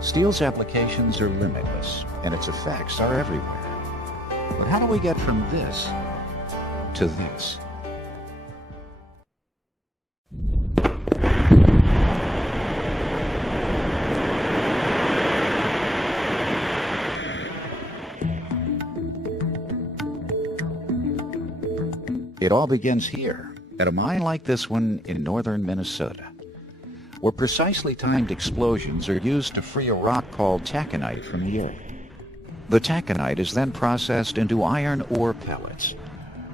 Steel's applications are limitless, and its effects are everywhere. But how do we get from this to this? It all begins here, at a mine like this one in northern Minnesota, where precisely timed explosions are used to free a rock called taconite from the earth. The taconite is then processed into iron ore pellets.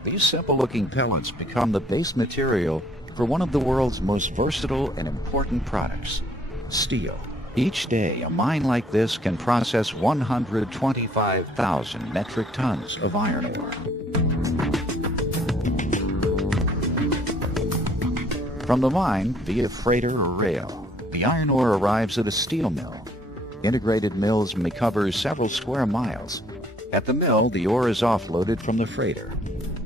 These simple-looking pellets become the base material for one of the world's most versatile and important products, steel. Each day, a mine like this can process 125,000 metric tons of iron ore. From the mine, via freighter or rail, the iron ore arrives at a steel mill. Integrated mills may cover several square miles. At the mill, the ore is offloaded from the freighter.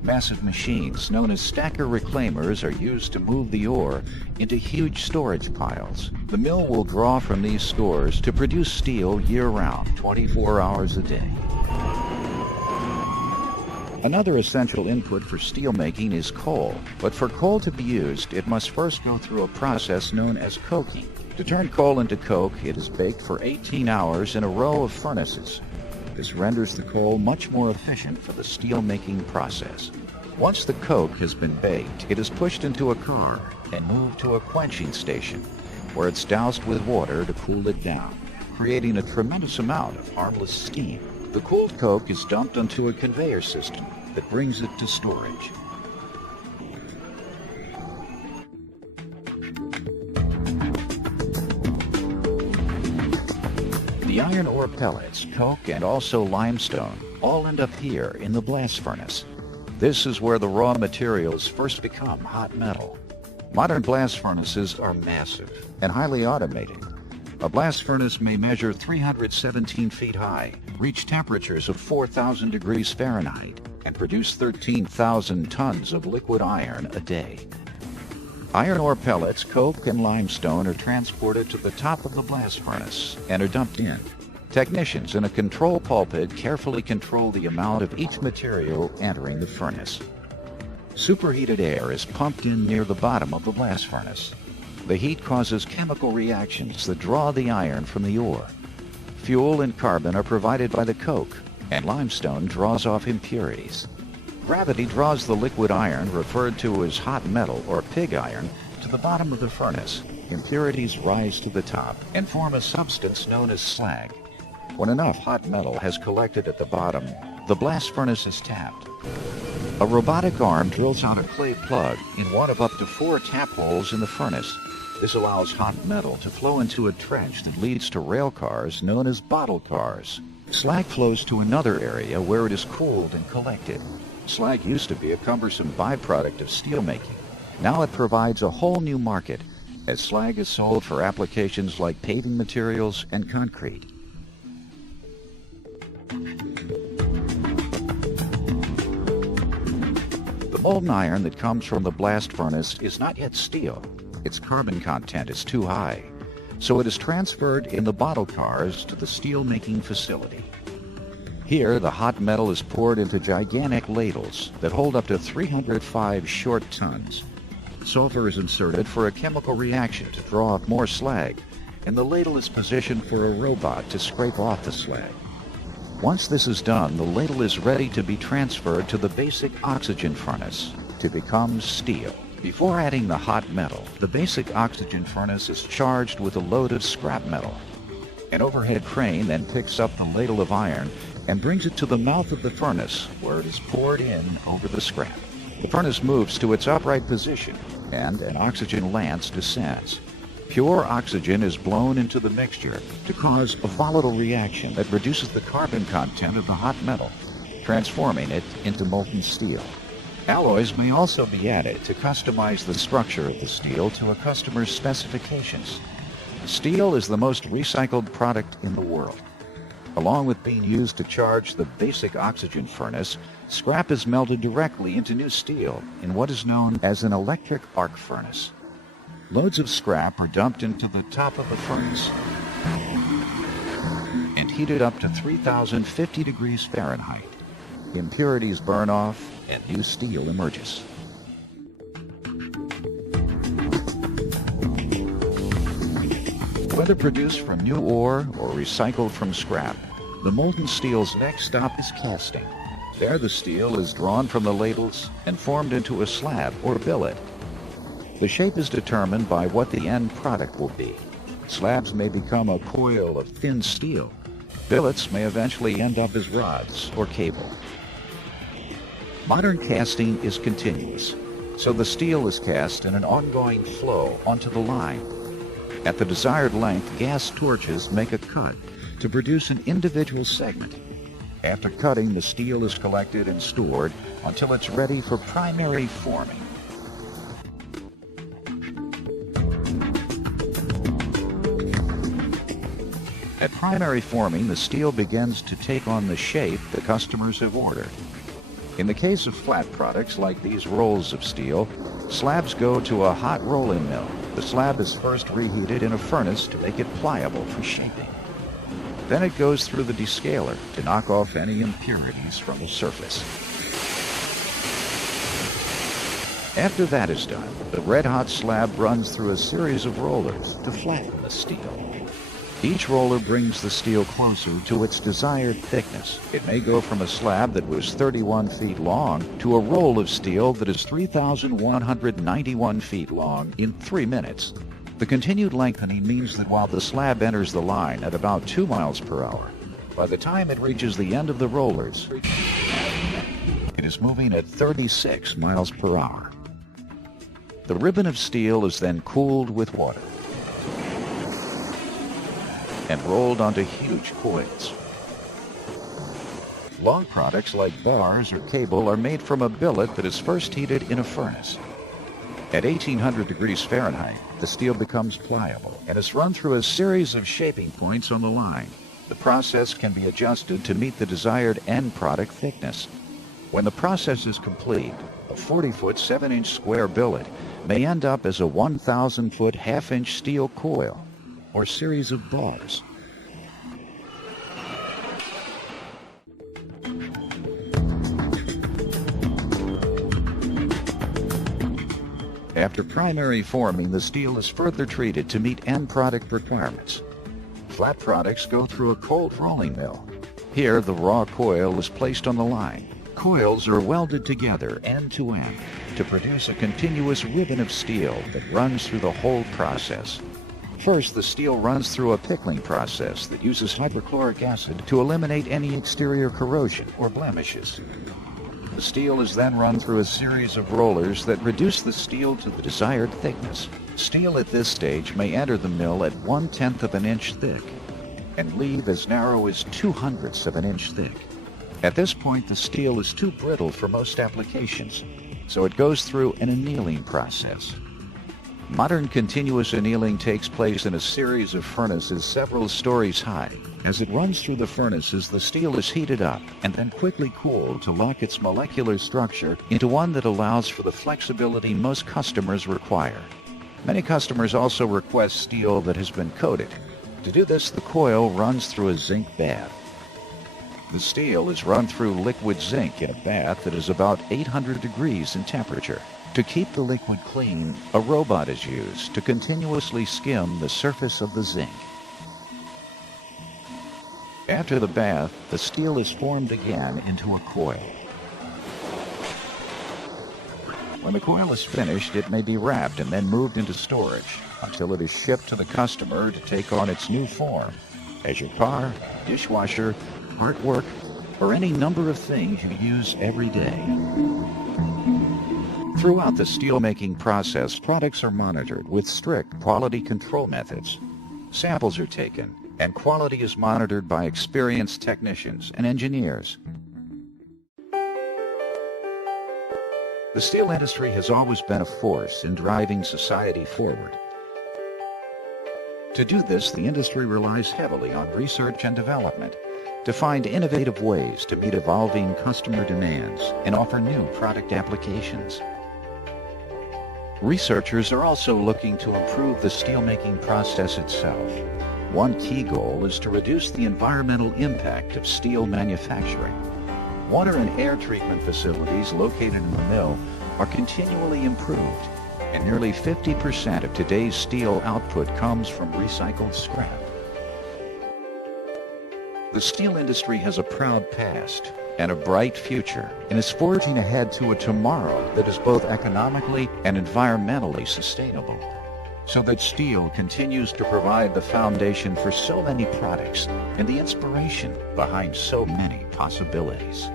Massive machines, known as stacker reclaimers, are used to move the ore into huge storage piles. The mill will draw from these stores to produce steel year-round, 24 hours a day. Another essential input for steel making is coal, but for coal to be used, it must first go through a process known as coking. To turn coal into coke, it is baked for 18 hours in a row of furnaces. This renders the coal much more efficient for the steel making process. Once the coke has been baked, it is pushed into a car and moved to a quenching station, where it's doused with water to cool it down, creating a tremendous amount of harmless steam. The cooled coke is dumped onto a conveyor system that brings it to storage. The iron ore pellets, coke, and also limestone all end up here in the blast furnace. This is where the raw materials first become hot metal. Modern blast furnaces are massive and highly automated. A blast furnace may measure 317 feet high, reach temperatures of 4,000 degrees Fahrenheit, and produce 13,000 tons of liquid iron a day. Iron ore pellets, coke, and limestone are transported to the top of the blast furnace and are dumped in. Technicians in a control pulpit carefully control the amount of each material entering the furnace. Superheated air is pumped in near the bottom of the blast furnace. The heat causes chemical reactions that draw the iron from the ore. Fuel and carbon are provided by the coke, and limestone draws off impurities. Gravity draws the liquid iron, referred to as hot metal or pig iron, to the bottom of the furnace. Impurities rise to the top and form a substance known as slag. When enough hot metal has collected at the bottom, the blast furnace is tapped. A robotic arm drills out a clay plug in one of up to 4 tap holes in the furnace. This allows hot metal to flow into a trench that leads to rail cars known as bottle cars. Slag flows to another area where it is cooled and collected. Slag used to be a cumbersome byproduct of steelmaking. Now it provides a whole new market, as slag is sold for applications like paving materials and concrete. The molten iron that comes from the blast furnace is not yet steel. Its carbon content is too high, so it is transferred in the bottle cars to the steel-making facility. Here, the hot metal is poured into gigantic ladles that hold up to 305 short tons. Sulfur is inserted for a chemical reaction to draw up more slag, and the ladle is positioned for a robot to scrape off the slag. Once this is done, the ladle is ready to be transferred to the basic oxygen furnace to become steel. Before adding the hot metal, the basic oxygen furnace is charged with a load of scrap metal. An overhead crane then picks up the ladle of iron and brings it to the mouth of the furnace, where it is poured in over the scrap. The furnace moves to its upright position, and an oxygen lance descends. Pure oxygen is blown into the mixture to cause a volatile reaction that reduces the carbon content of the hot metal, transforming it into molten steel. Alloys may also be added to customize the structure of the steel to a customer's specifications. Steel is the most recycled product in the world. Along with being used to charge the basic oxygen furnace, scrap is melted directly into new steel in what is known as an electric arc furnace. Loads of scrap are dumped into the top of the furnace and heated up to 3,050 degrees Fahrenheit. Impurities burn off and new steel emerges. Whether produced from new ore or recycled from scrap, the molten steel's next stop is casting. There the steel is drawn from the ladles and formed into a slab or billet. The shape is determined by what the end product will be. Slabs may become a coil of thin steel. Billets may eventually end up as rods or cable. Modern casting is continuous, so the steel is cast in an ongoing flow onto the line. At the desired length, gas torches make a cut to produce an individual segment. After cutting, the steel is collected and stored until it's ready for primary forming. At primary forming, the steel begins to take on the shape the customers have ordered. In the case of flat products like these rolls of steel, slabs go to a hot rolling mill. The slab is first reheated in a furnace to make it pliable for shaping. Then it goes through the descaler to knock off any impurities from the surface. After that is done, the red-hot slab runs through a series of rollers to flatten the steel. Each roller brings the steel closer to its desired thickness. It may go from a slab that was 31 feet long to a roll of steel that is 3,191 feet long in 3 minutes. The continued lengthening means that while the slab enters the line at about 2 miles per hour, by the time it reaches the end of the rollers, it is moving at 36 miles per hour. The ribbon of steel is then cooled with water and rolled onto huge coils. Long products like bars or cable are made from a billet that is first heated in a furnace. At 1800 degrees Fahrenheit, the steel becomes pliable and is run through a series of shaping points on the line. The process can be adjusted to meet the desired end product thickness. When the process is complete, a 40-foot 7-inch square billet may end up as a 1,000-foot half-inch steel coil or series of bars. After primary forming, the steel is further treated to meet end product requirements. Flat products go through a cold rolling mill. Here, the raw coil is placed on the line. Coils are welded together end to end to produce a continuous ribbon of steel that runs through the whole process. First, the steel runs through a pickling process that uses hydrochloric acid to eliminate any exterior corrosion or blemishes. The steel is then run through a series of rollers that reduce the steel to the desired thickness. Steel at this stage may enter the mill at 1/10 of an inch thick and leave as narrow as 2/100ths of an inch thick. At this point, the steel is too brittle for most applications, so it goes through an annealing process. Modern continuous annealing takes place in a series of furnaces several stories high. As it runs through the furnaces, the steel is heated up and then quickly cooled to lock its molecular structure into one that allows for the flexibility most customers require. Many customers also request steel that has been coated. To do this, the coil runs through a zinc bath. The steel is run through liquid zinc in a bath that is about 800 degrees in temperature. To keep the liquid clean, a robot is used to continuously skim the surface of the zinc. After the bath, the steel is formed again into a coil. When the coil is finished, it may be wrapped and then moved into storage until it is shipped to the customer to take on its new form as your car, dishwasher, artwork, or any number of things you use every day. Throughout the steelmaking process, products are monitored with strict quality control methods. Samples are taken, and quality is monitored by experienced technicians and engineers. The steel industry has always been a force in driving society forward. To do this, the industry relies heavily on research and development. to find innovative ways to meet evolving customer demands and offer new product applications. Researchers are also looking to improve the steelmaking process itself. One key goal is to reduce the environmental impact of steel manufacturing. Water and air treatment facilities located in the mill are continually improved, and nearly 50% of today's steel output comes from recycled scrap. The steel industry has a proud past and a bright future and is forging ahead to a tomorrow that is both economically and environmentally sustainable, so that steel continues to provide the foundation for so many products and the inspiration behind so many possibilities.